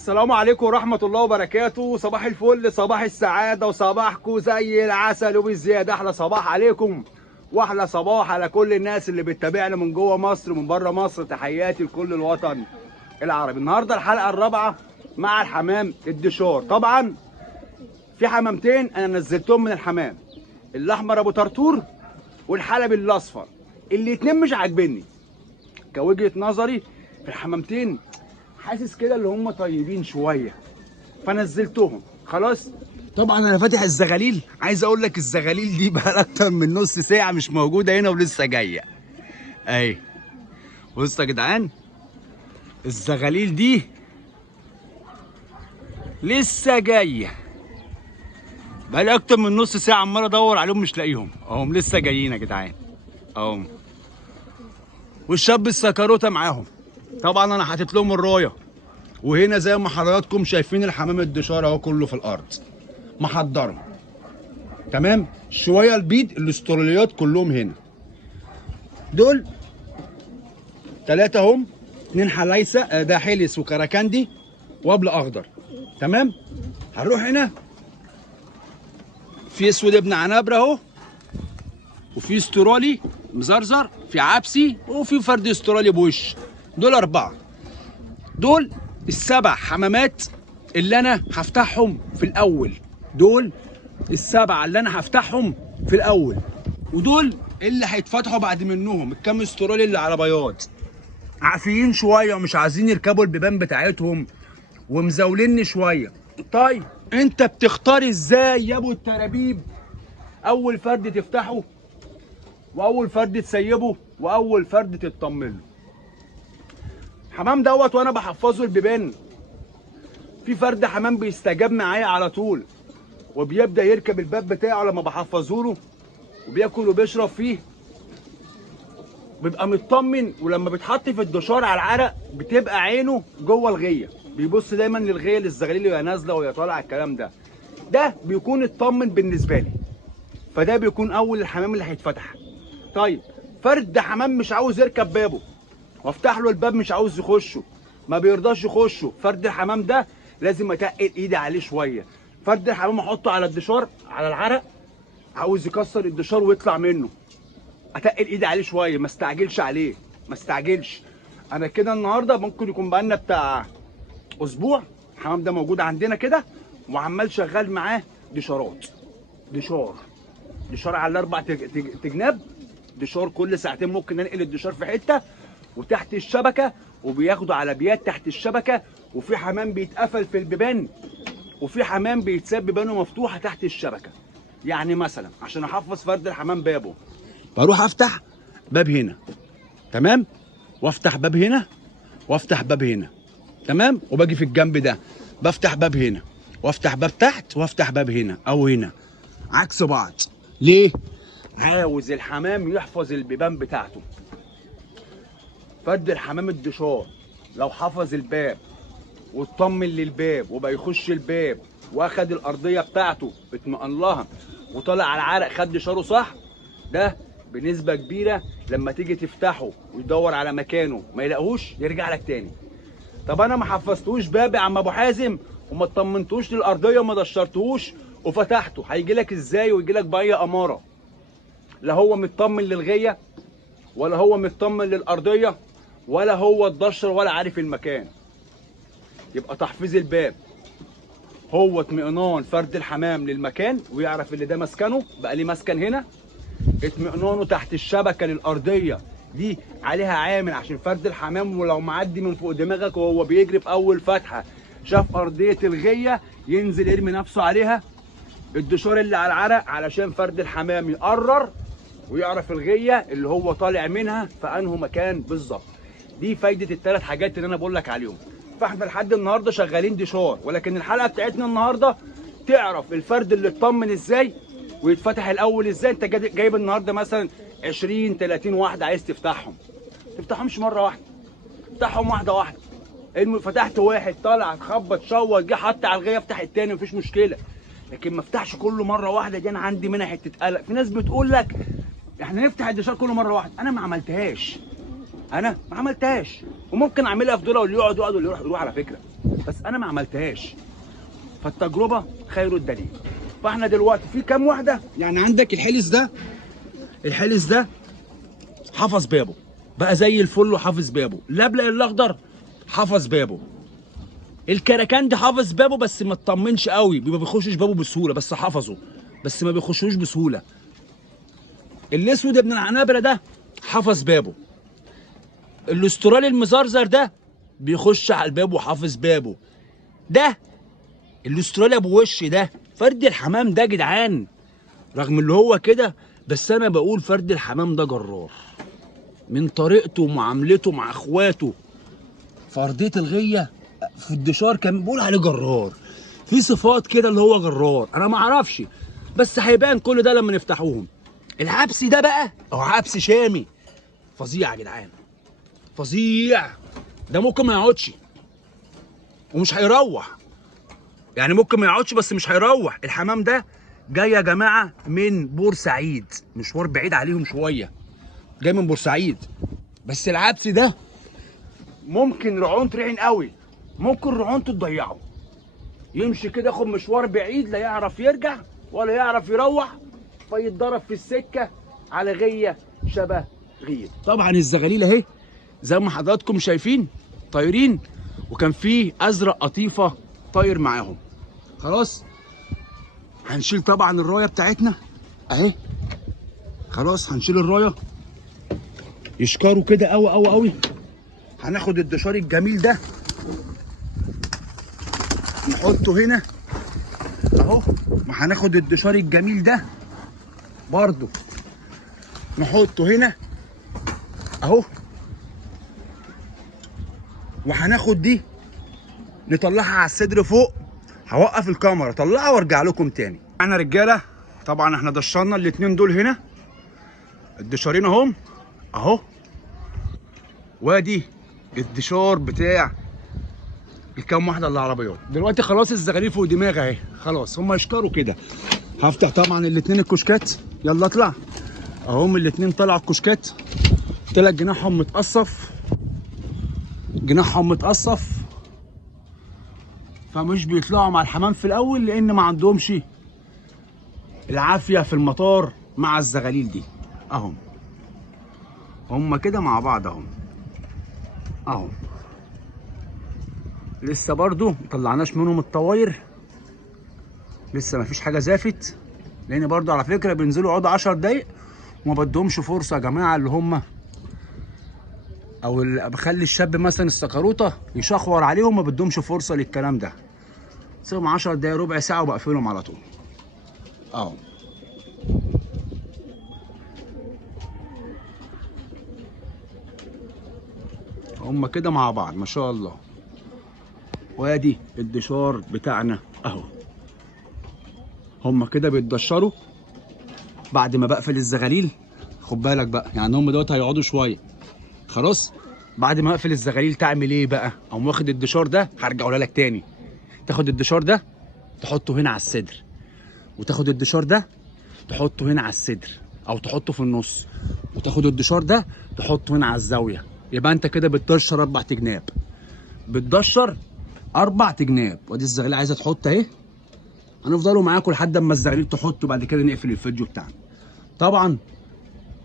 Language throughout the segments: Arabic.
السلام عليكم ورحمة الله وبركاته. صباح الفل، صباح السعادة، وصباحكم زي العسل وبالزيادة. أحلى صباح عليكم وأحلى صباح على كل الناس اللي بتتابعنا من جوه مصر ومن بره مصر. تحياتي لكل الوطن العربي. النهارده الحلقة الرابعة مع الحمام الدشار. طبعا في حمامتين أنا نزلتهم من الحمام، الأحمر أبو طرطور والحلبي الأصفر. الاتنين مش عاجبني كوجهة نظري في الحمامتين، حاسس كده اللي هم طيبين شويه فنزلتهم خلاص. طبعا انا فاتح الزغاليل، عايز اقول لك الزغاليل دي بقى اكتر من نص ساعه مش موجوده هنا ولسه جايه اهي. بصوا يا جدعان، الزغاليل دي لسه جايه، بقى لي اكتر من نص ساعه عمال ادور عليهم مش لاقيهم، اهم لسه جايين يا جدعان اهم. والشاب السكروته معاهم. طبعا انا حاطط لهم الرايه، وهنا زي ما حضراتكم شايفين الحمام الدشار اهو كله في الارض محضره تمام. شويه البيض الاستراليات كلهم هنا، دول 3 هم، 2 حلايسه، ده حلس وكراكندي وابل اخضر تمام. هنروح هنا في اسود ابن عنابره اهو، وفي استرالي مزرزر، في عبسي، وفي فرد استرالي بوش. دول 4، دول ال7 حمامات اللي انا هفتحهم في الاول. دول ال7 اللي انا هفتحهم في الاول، ودول اللي هيتفتحوا بعد منهم الكام استرالي اللي على بياض، عافيين شويه ومش عايزين يركبوا البيبان بتاعتهم ومزاوليني شويه. طيب انت بتختار ازاي يا ابو الترابيب اول فرد تفتحه واول فرد تسيبه واول فرد تطمن له؟ حمام دوت وانا بحفظه البيبان، في فرد حمام بيستجاب معايا على طول وبيبدا يركب الباب بتاعه لما بحفظه له وبياكل وبيشرب فيه، بيبقى مطمن. ولما بيتحط في الدشار على العرق بتبقى عينه جوه الغيه، بيبص دايما للغيه للزغاليل وهي نازله وهي طالعه الكلام ده بيكون اطمن بالنسبه لي. فده بيكون اول الحمام اللي هيتفتح. طيب فرد حمام مش عاوز يركب بابه وافتح له الباب مش عاوز يخشه، ما بيرضاش يخشه، فرد الحمام ده لازم اتقل ايدي عليه شويه. فرد الحمام احطه على الدشار على العرق، عاوز يكسر الدشار ويطلع منه، اتقل ايدي عليه شويه، ما استعجلش عليه، ما استعجلش. انا كده النهارده ممكن يكون بقالنا بتاع اسبوع الحمام ده موجود عندنا كده وعمال شغال معاه دشارات، دشار على 4 تجناب، دشار كل ساعتين ممكن ننقل الدشار في حته وتحت الشبكه، وبياخدوا على بيات تحت الشبكه، وفي حمام بيتقفل في البيبان، وفي حمام بيتساب بيبانه مفتوحه تحت الشبكه. يعني مثلا عشان احفظ فرد الحمام بابه بروح افتح باب هنا تمام، وافتح باب هنا، وافتح باب هنا تمام، وباجي في الجنب ده بفتح باب هنا وافتح باب تحت وافتح باب هنا او هنا عكس بعض. ليه؟ عاوز الحمام يحفظ البيبان بتاعته. فرد الحمام الدشار لو حفظ الباب واطمن للباب وبقى يخش الباب واخد الارضيه بتاعته اطمئن لها وطلع على العرق خد دشاره صح، ده بنسبه كبيره لما تيجي تفتحه ويدور على مكانه ما يلاقوش يرجع لك تاني. طب انا ما حفظتوش باب يا عم ابو حازم وما اطمنتوش للارضيه وما دشرتوش وفتحته، هيجي لك ازاي ويجي لك باي اماره؟ لا هو مطمن للغيه ولا هو مطمن للارضيه ولا هو اتدشر ولا عارف المكان. يبقى تحفيظ الباب هو اطمئنان فرد الحمام للمكان ويعرف اللي ده مسكنه، بقى ليه مسكن هنا، اطمئنانه تحت الشبكه للارضيه دي عليها عامل عشان فرد الحمام ولو معدي من فوق دماغك وهو بيجري في اول فتحه شاف ارضيه الغيه ينزل يرمي نفسه عليها. الدشار اللي على العرق علشان فرد الحمام يقرر ويعرف الغيه اللي هو طالع منها في انه مكان بالظبط. دي فايده ال3 حاجات اللي انا بقول لك عليهم. فاحنا لحد النهارده شغالين دشار، ولكن الحلقه بتاعتنا النهارده تعرف الفرد اللي اطمن ازاي ويتفتح الاول ازاي. انت جايب النهارده مثلا 20 30 واحده عايز تفتحهم، ما تفتحهمش مره واحده، افتحهم واحده واحده. فتحت واحد طلع خبط شوط جه حط على الغيه افتح التاني مفيش مشكله، لكن ما افتحش كله مره واحده. دي انا عندي منها حته قلق. في ناس بتقول لك احنا نفتح الدشار كله مره واحده، انا ما عملتهاش، وممكن اعملها في دول واللي يقعد واللي يروح على فكره. بس انا ما عملتهاش، فالتجربه خير الدليل. فاحنا دلوقتي في كام واحده، يعني عندك الحلس ده، الحلس ده حفظ بابه بقى زي الفل وحافظ بابه، اللبلق الاخضر حفظ بابه، الكراكندي حافظ بابه بس ما اطمنش قوي، ما بيخشش بابه بسهوله، بس حفظه بس ما بيخشوش بسهوله. الاسود ابن العنابره ده حفظ بابه، الاسترالي المزرزر ده بيخش على الباب وحافظ بابه، ده الاسترالي ابو وش ده فرد الحمام ده جدعان، رغم اللي هو كده بس انا بقول فرد الحمام ده جرار من طريقته ومعاملته مع اخواته. فرديه الغيه في الدشار كان بيقول عليه جرار، في صفات كده اللي هو جرار، انا ما اعرفش بس هيبان كل ده لما نفتحوهم. العبسي ده بقى او عبسي شامي فظيع يا جدعان، فظيع، ده ممكن ما يقعدش ومش هيروح، يعني ممكن ما يقعدش بس مش هيروح. الحمام ده جاي يا جماعه من بورسعيد، مشوار بعيد عليهم شويه، جاي من بورسعيد. بس العبسي ده ممكن رعون ترعن قوي، ممكن رعون تضيعه، يمشي كده ياخد مشوار بعيد لا يعرف يرجع ولا يعرف يروح، فيتضرب في السكه على غيه شبه غيه. طبعا الزغاليل اهي زي ما حضراتكم شايفين طايرين، وكان فيه ازرق قطيفه طاير معاهم. خلاص هنشيل طبعا الرايه بتاعتنا اهي، خلاص هنشيل الرايه، يشكروا كده قوي قوي قوي. هناخد الدشار الجميل ده نحطه هنا اهو، وهناخد الدشار الجميل ده برضو نحطه هنا اهو، وهناخد دي نطلعها على الصدر فوق. هوقف الكاميرا طلعها وارجع لكم تاني. احنا رجاله طبعا احنا دشرنا الاتنين دول هنا، الدشارين اهم اهو، وادي الدشار بتاع الكام واحده اللي عربيات. دلوقتي خلاص الزغاليل فوق دماغي اهي، خلاص هم يشكروا كده. هفتح طبعا الاتنين الكشكات، يلا اطلع اهم، الاتنين طلعوا الكشكات، طلع جناحهم متقصف، جناحهم متقصف، فمش بيطلعوا مع الحمام في الاول لان ما عندهمش العافيه في المطار مع الزغاليل دي اهم، هم كده مع بعض اهم اهو. لسه برضو مطلعناش منهم الطواير، لسه مفيش حاجه زافت، لان برضو على فكره بينزلوا يقعدوا 10 دقايق وما بدهمش فرصه يا جماعه، اللي هم او اللي بخلي الشاب مثلا السكروته يشخور عليهم ما بدهمش فرصه للكلام ده، سيبهم 10 دقايق ربع ساعه وبقفلهم على طول اهو. هم كده مع بعض ما شاء الله. وادي الدشار بتاعنا اهو، هم كده بيتدشروا بعد ما بقفل الزغاليل. خد بالك بقى، يعني هم دوت هيقعدوا شويه، خلاص بعد ما اقفل الزغاليل تعمل ايه بقى؟ اقوم واخد الدشار ده، هرجع اقولها لك تاني، تاخد الدشار ده تحطه هنا على الصدر، وتاخد الدشار ده تحطه هنا على الصدر او تحطه في النص، وتاخد الدشار ده تحطه هنا على الزاويه. يبقى انت كده بتدشر 4 جناب، بتدشر 4 جناب. وادي الزغاليل عايزه تحط اهي، هنفضلوا معاكم لحد اما الزغاليل تحطوا، بعد كده نقفل الفيديو بتاعنا. طبعا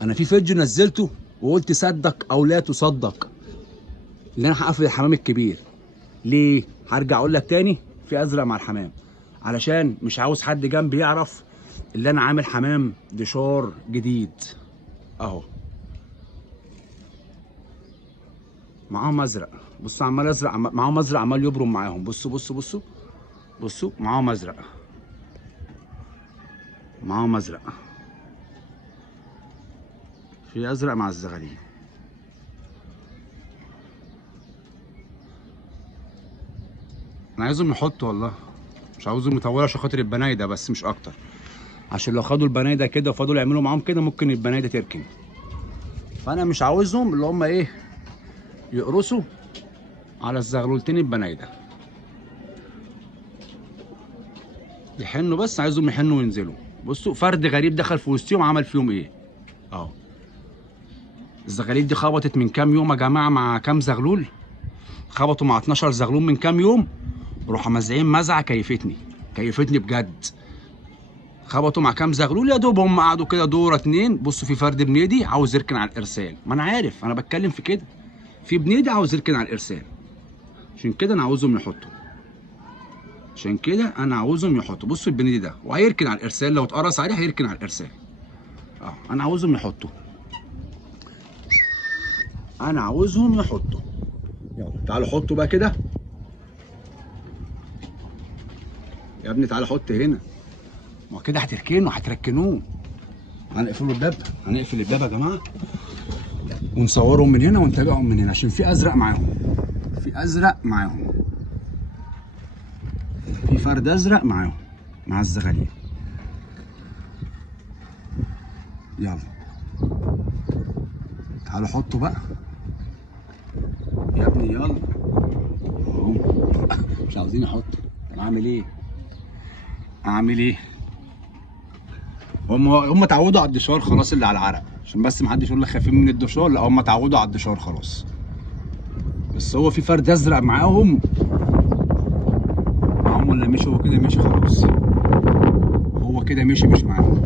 انا في فيديو نزلته وقلت صدق او لا تصدق اللي انا هقفل الحمام الكبير. ليه؟ هرجع اقول لك تاني، في ازرق مع الحمام، علشان مش عاوز حد جنبي يعرف اللي انا عامل حمام دشار جديد اهو. معاهم ازرق، بصوا عمال ازرق، معاهم ازرق عمال يبرم معاهم، بصوا بصوا بصوا بصوا، معاهم ازرق، معاهم ازرق، في ازرق مع الزغاليل. انا عايزهم يحطوا والله، مش عاوزهم يطولوا عشان خاطر البنايده بس مش اكتر، عشان لو خدوا البنايده كده وفضلوا يعملوا معاهم كده ممكن البنايده تركن، فانا مش عاوزهم اللي هم ايه يقرصوا على الزغلولتين البنايده، يحنوا بس، عايزهم يحنوا وينزلوا. بصوا فرد غريب دخل في وسطهم عمل فيهم ايه اهو. الزغاليل دي خبطت من كام يوم يا جماعه مع كام زغلول، خبطوا مع 12 زغلول من كام يوم، روحوا مزعين مزعه كيفتني بجد. خبطوا مع كام زغلول يا دوب، هم قعدوا كده دوره اتنين. بصوا في فرد بنيدي عاوز يركن على الارسال، ما انا عارف، انا بتكلم في كده، في بنيدي عاوز يركن على الارسال، عشان كده انا عاوزهم يحطوا. بصوا البنيدي ده وهيركن على الارسال، لو اتقرص عليه هيركن على الارسال. انا عاوزهم يحطوا، يلا تعالوا حطوا بقى كده يا ابني، تعالى حط هنا، ما كده هتركنوه. هنقفل الباب يا جماعه، ونصورهم من هنا ونتابعهم من هنا، عشان في ازرق معاهم، في فرد ازرق معاهم مع الزغاليل. يلا تعالوا حطوا بقى يا ابني، يلا مش عاوزين يحطوا. طب اعمل ايه؟ هم اتعودوا على الدشار خلاص، اللي على العرق، عشان بس ما حدش يقول لك خايفين من الدشار، لا هم اتعودوا على الدشار خلاص. بس هو في فرد ازرق معاهم ولا مشي؟ هو كده مشي خلاص، هو كده مشي مش معاهم.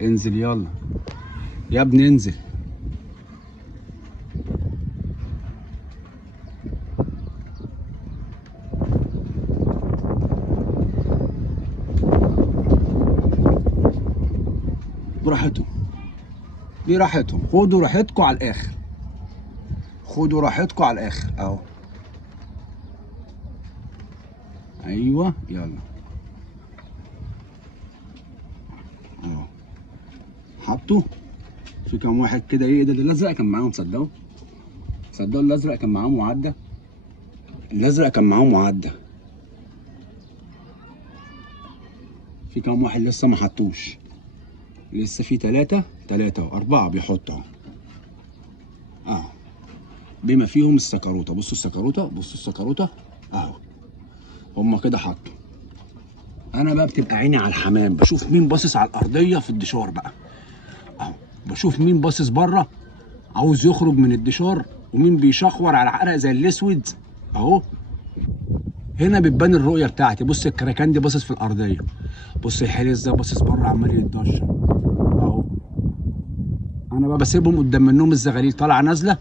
انزل يلا يا ابني، انزل. براحتهم، خدوا راحتكم على الاخر، اهو. ايوه يلا اهو، حطوا في كام واحد كده. ايه ده الازرق كان معاهم، صدقوا الازرق كان معاهم وعدى. في كام واحد لسه ما حطوش، لسه في 3 و4 بيحطوا اهو، بما فيهم السكروته. بصوا السكروته اهو، هم كده حطوا. انا بقى بتبقى عيني على الحمام، بشوف مين باصص على الارضيه في الدشار بقى اهو، بشوف مين باصص بره عاوز يخرج من الدشار، ومين بيشخور على عرق زي الاسود اهو. هنا بتبان الرؤيه بتاعتي. بص الكراكان دي باصص في الارضيه، بص الحلي ازاي باصص بره عمال يتدشر اهو. انا بقى بسيبهم قدام منهم الزغاليل طالعه نازله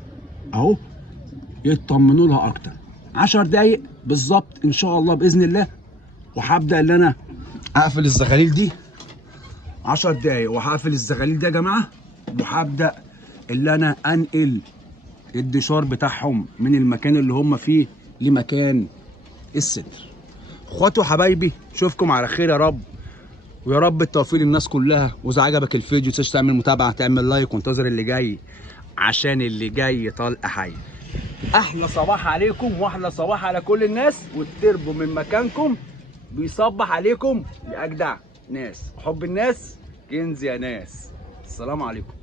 اهو، يطمنوا لها اكتر. 10 دقايق بالظبط ان شاء الله باذن الله، وهبدا ان انا اقفل الزغاليل دي. 10 دقايق وهقفل الزغاليل دي يا جماعه، وهبدا اللي انا انقل الدشار بتاعهم من المكان اللي هم فيه لمكان الصدر. اخواتي وحبايبي، اشوفكم على خير يا رب، ويا رب التوفيق للناس كلها. واذا عجبك الفيديو متنساش تعمل متابعه، تعمل لايك، وانتظر اللي جاي، عشان اللي جاي طلقه حي. احلى صباح عليكم، واحلى صباح على كل الناس، والتربو من مكانكم بيصبح عليكم يا اجدع ناس. حب الناس كنز يا ناس. السلام عليكم.